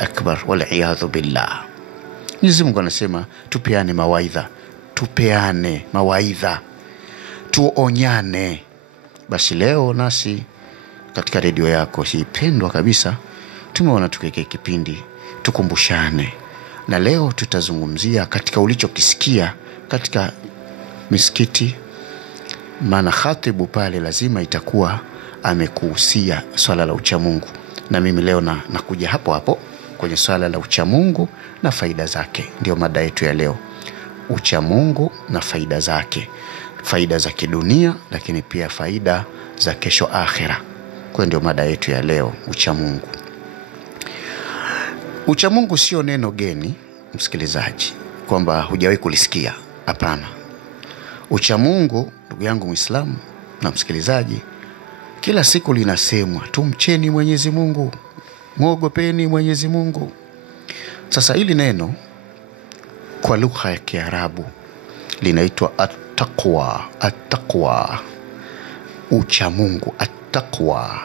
akbar wal iyadhu billah. Mwenyezi Mungu anasema tupeane mawaidha, tuonyane. Basi leo nasi katika redio yako hii pendwa kabisa tumeona tukeke kipindi tukumbushane, na leo tutazungumzia katika ulichokisikia katika misikiti, maana khatibu pale lazima itakuwa amekuhusia swala la uchamungu. Na mimi leo nakuja hapo kwenye swala la uchamungu na faida zake. Ndio mada yetu ya leo, uchamungu na faida zake, faida za kidunia lakini pia faida za kesho akhera. Kwa ndio mada yetu ya leo, uchamungu. Uchamungu sio neno geni msikilizaji, kwamba hujawahi kulisikia. Hapana. Uchamungu, ndugu yangu Muislamu na msikilizaji, kila siku linasemwa, tumcheni Mwenyezi Mungu, muogopeni Mwenyezi Mungu. Sasa hili neno kwa lugha ya Kiarabu linaitwa at-taqwa. Uchamungu, at-taqwa.